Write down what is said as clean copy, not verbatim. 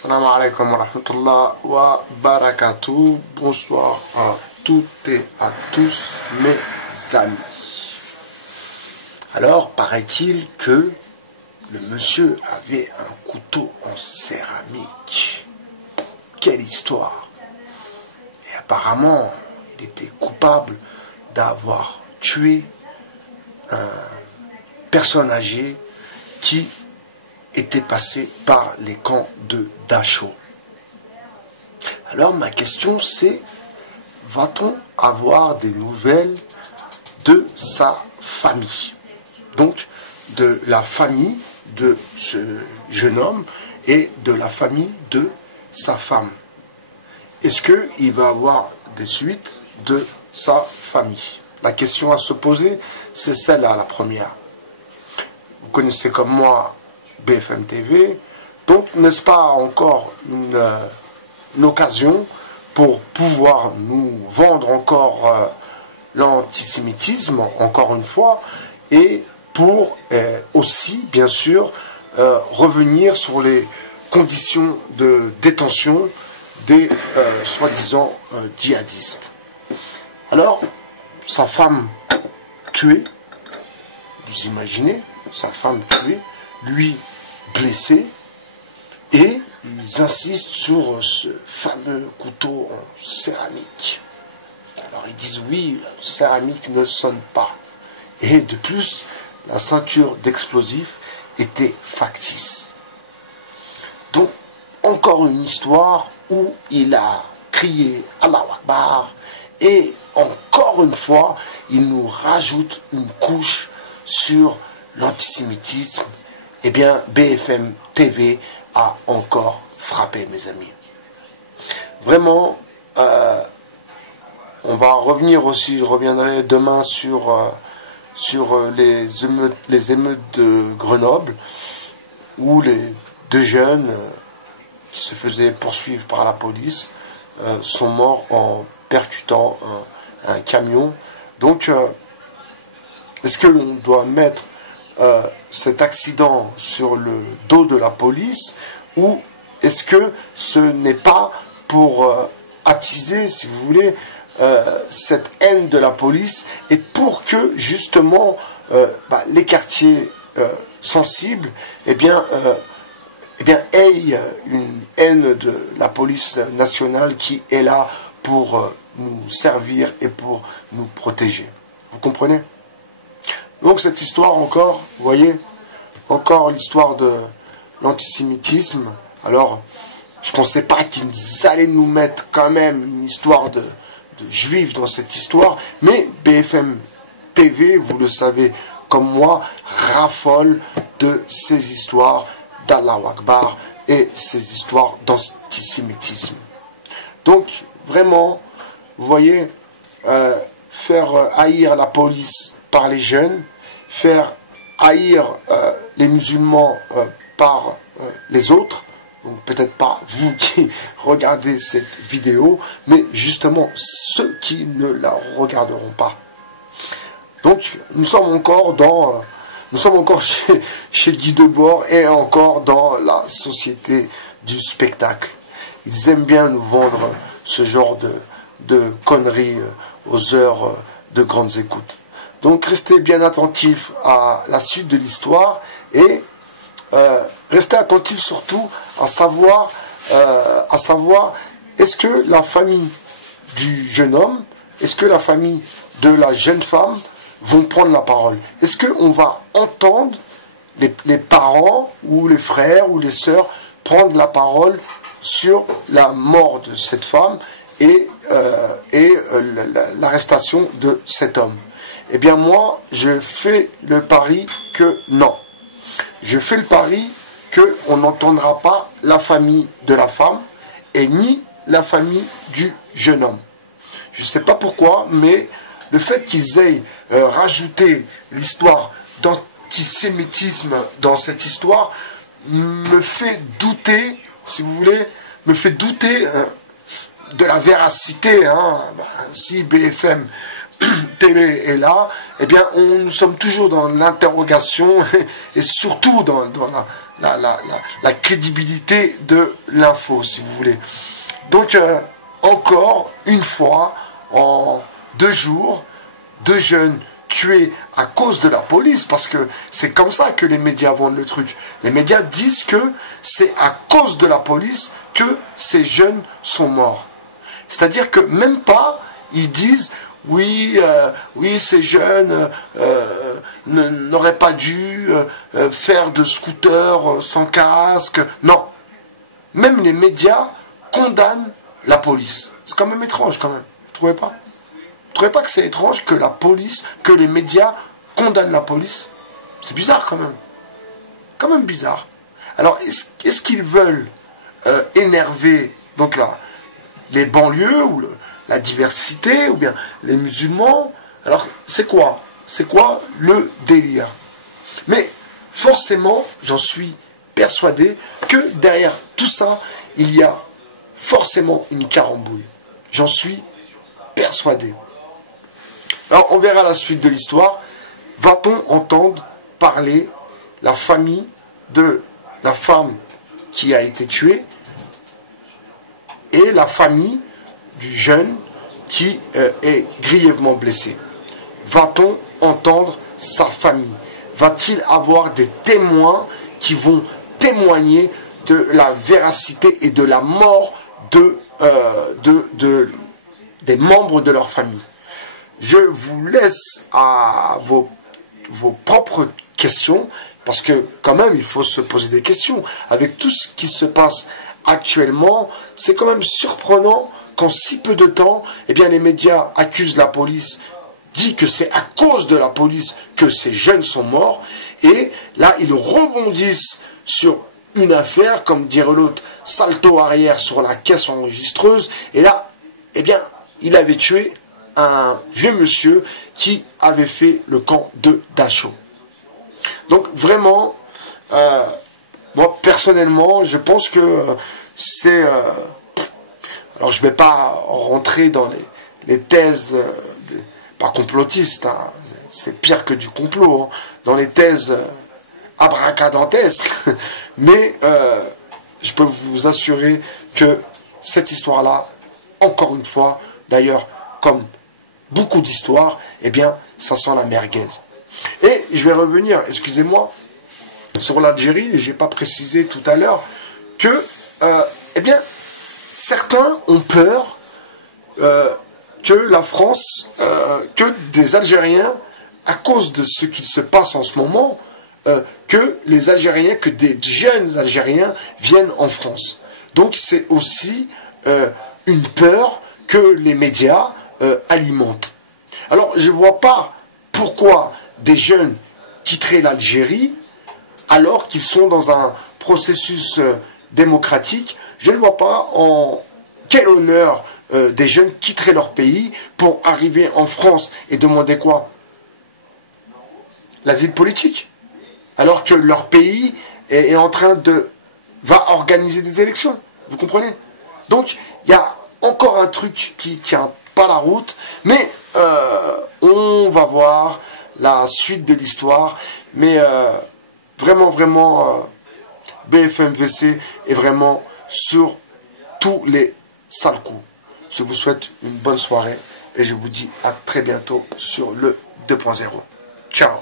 Salam alaikum wa rahmatullah wa barakatuh. Bonsoir à toutes et à tous mes amis. Alors, paraît-il que le monsieur avait un couteau en céramique. Quelle histoire! Et apparemment, il était coupable d'avoir tué une personne âgée qui était passé par les camps de Dachau. Alors ma question c'est, va-t-on avoir des nouvelles de sa famille? Donc de la famille de ce jeune homme et de la famille de sa femme. Est-ce qu'il va avoir des suites de sa famille? La question à se poser, c'est celle-là, la première. Vous connaissez comme moi BFM TV, donc n'est-ce pas encore une occasion pour pouvoir nous vendre encore l'antisémitisme, encore une fois, et pour aussi, bien sûr, revenir sur les conditions de détention des soi-disant djihadistes. Alors, sa femme tuée, vous imaginez, sa femme tuée, lui blessé, et ils insistent sur ce fameux couteau en céramique. Alors ils disent oui, la céramique ne sonne pas. Et de plus, la ceinture d'explosifs était factice. Donc, encore une histoire où il a crié Allahu Akbar, et encore une fois, il nous rajoute une couche sur l'antisémitisme. Eh bien, BFM TV a encore frappé, mes amis. Vraiment, on va revenir aussi, je reviendrai demain sur les émeutes de Grenoble, où les deux jeunes qui se faisaient poursuivre par la police sont morts en percutant un camion. Donc, est-ce que l'on doit mettre cet accident sur le dos de la police, ou est-ce que ce n'est pas pour attiser, si vous voulez, cette haine de la police, et pour que justement les quartiers sensibles aient une haine de la police nationale qui est là pour nous servir et pour nous protéger. Vous comprenez? Donc cette histoire encore, vous voyez, encore l'histoire de l'antisémitisme. Alors, je ne pensais pas qu'ils allaient nous mettre quand même une histoire de juifs dans cette histoire, mais BFM TV, vous le savez comme moi, raffole de ces histoires d'Allahu Akbar et ces histoires d'antisémitisme. Donc, vraiment, vous voyez, faire haïr la police par les jeunes, faire haïr les musulmans par les autres, donc peut-être pas vous qui regardez cette vidéo, mais justement ceux qui ne la regarderont pas. Donc nous sommes encore chez Guy Debord et encore dans la société du spectacle. Ils aiment bien nous vendre ce genre de conneries aux heures de grandes écoutes. Donc restez bien attentifs à la suite de l'histoire, et restez attentifs surtout à savoir est-ce que la famille du jeune homme, est-ce que la famille de la jeune femme vont prendre la parole? Est-ce qu'on va entendre les parents ou les frères ou les sœurs prendre la parole sur la mort de cette femme et l'arrestation de cet homme? Eh bien moi, je fais le pari que non. Je fais le pari qu'on n'entendra pas la famille de la femme et ni la famille du jeune homme. Je ne sais pas pourquoi, mais le fait qu'ils aient rajouté l'histoire d'antisémitisme dans cette histoire me fait douter, si vous voulez, me fait douter de la véracité. Si BFM TV est là, eh bien nous sommes toujours dans l'interrogation et surtout dans la crédibilité de l'info, si vous voulez. Donc, encore une fois, en 2 jours, 2 jeunes tués à cause de la police, parce que c'est comme ça que les médias vendent le truc. Les médias disent que c'est à cause de la police que ces jeunes sont morts. C'est-à-dire que même pas, ils disent, oui, ces jeunes n'auraient pas dû faire de scooter sans casque. Non. Même les médias condamnent la police. C'est quand même étrange, quand même. Vous trouvez pas? Vous trouvez pas que c'est étrange que la police, que les médias condamnent la police? C'est bizarre, quand même. Quand même bizarre. Alors, est-ce qu'ils veulent énerver, donc là, les banlieues, ou la diversité, ou bien les musulmans? Alors, c'est quoi? C'est quoi le délire? Mais, forcément, j'en suis persuadé que derrière tout ça, il y a forcément une carambouille. J'en suis persuadé. Alors, on verra la suite de l'histoire. Va-t-on entendre parler la famille de la femme qui a été tuée et la famille du jeune qui est grièvement blessé? Va-t-on entendre sa famille? Va-t-il avoir des témoins qui vont témoigner de la véracité et de la mort des membres de leur famille? Je vous laisse à vos propres questions, parce que quand même il faut se poser des questions. Avec tout ce qui se passe actuellement, c'est quand même surprenant qu'en si peu de temps, eh bien, les médias accusent la police, disent que c'est à cause de la police que ces jeunes sont morts, et là ils rebondissent sur une affaire, comme dirait l'autre, salto arrière sur la caisse enregistreuse, et là, eh bien, il avait tué un vieux monsieur qui avait fait le camp de Dachau. Donc vraiment, moi personnellement, je pense que c'est... alors je ne vais pas rentrer dans les thèses, pas complotistes, hein, c'est pire que du complot, hein, dans les thèses abracadantesques, mais je peux vous assurer que cette histoire-là, encore une fois, d'ailleurs, comme beaucoup d'histoires, eh bien, ça sent la merguez. Et je vais revenir, excusez-moi, sur l'Algérie, je n'ai pas précisé tout à l'heure que, eh bien, certains ont peur que la France, que des Algériens, à cause de ce qui se passe en ce moment, que les Algériens, que des jeunes Algériens viennent en France. Donc c'est aussi une peur que les médias alimentent. Alors je ne vois pas pourquoi des jeunes quitteraient l'Algérie alors qu'ils sont dans un processus démocratique. Je ne vois pas en quel honneur des jeunes quitteraient leur pays pour arriver en France et demander quoi? L'asile politique. Alors que leur pays est en train va organiser des élections. Vous comprenez? Donc, il y a encore un truc qui tient pas la route, mais on va voir la suite de l'histoire. Mais vraiment, BFMVC est vraiment sur tous les sales coups. Je vous souhaite une bonne soirée et je vous dis à très bientôt sur le 2.0. Ciao.